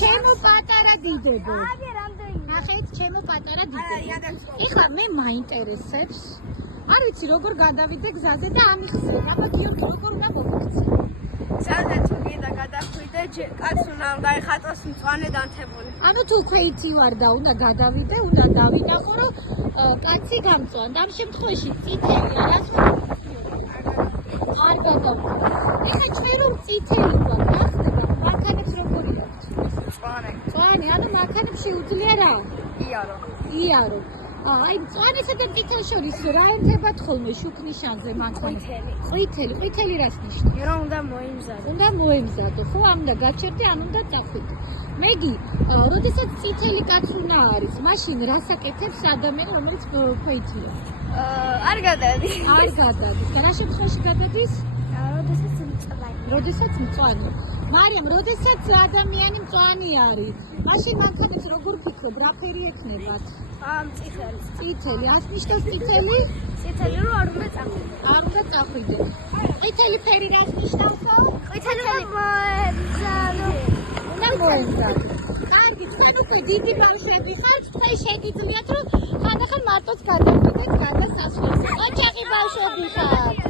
ჩემო პატარა დიდებო. ნახეთ, ჩემო პატარა დიდებო. ეხლა მე მაინტერესებს. არ ვიცი როგორ გადავიდე გზაზე და ამიხსნე. აბა გიორგი როგორ უნდა მოვიქცე? ძალიან თუ გინდა გადახვიდე, კაც უნდა გაიხატოს მწვანე დანთებული. ანუ თუ ქვეითი ვარ და უნდა გადავიდე, უნდა დავინახო, რომ კაცი გამწვანდა. ამ შემთხვევაში წითელია, რაც არ გადავიდე. ეხლა ჩვენ რომ წითელი ვარ, გახდება, მანქანებს როგორი აქვთ? მწვანე, ანუ მანქანებს შეუძლია რა? იარო. აი, მწვანესა და წითელს შორის რა ერთებათ ხოლმე შუქნიშანზე მანქანები? ყვითელი რას ნიშნავს? რომ უნდა მოემზადო, ხო? ამ უნდა გაჩერდე, ან უნდა წახვიდე. მეგი, როდესაც წითელი კაცი უნდა არის, მაშინ რას აკეთებს ადამიანი, რომელიც ყვითელია? არ გადადის. რა შემთხვევაში გადადის? როდესაც მწვანე. მარიამ, როდესაც ადამიანი მწვანე არის, მაშინ მანქანებს როგორ ფიქრობ, რა ფერი ექნებათ? წითელი. ას ნიშნავს წითელი? წითელი რომ არ უნდა წახვიდე. ყვითელი ფერი რას ნიშნავსო? ყვითელი უნდა მოემზადო. კარგი, თქვენ უკვე დიდი ბავშვები ხართ, თქვენ შეგიძლიათ რომ ხანდახან მარტოც გადავიდეთ გადასასვლელზე. ოჯახი ბავშვები ხართ.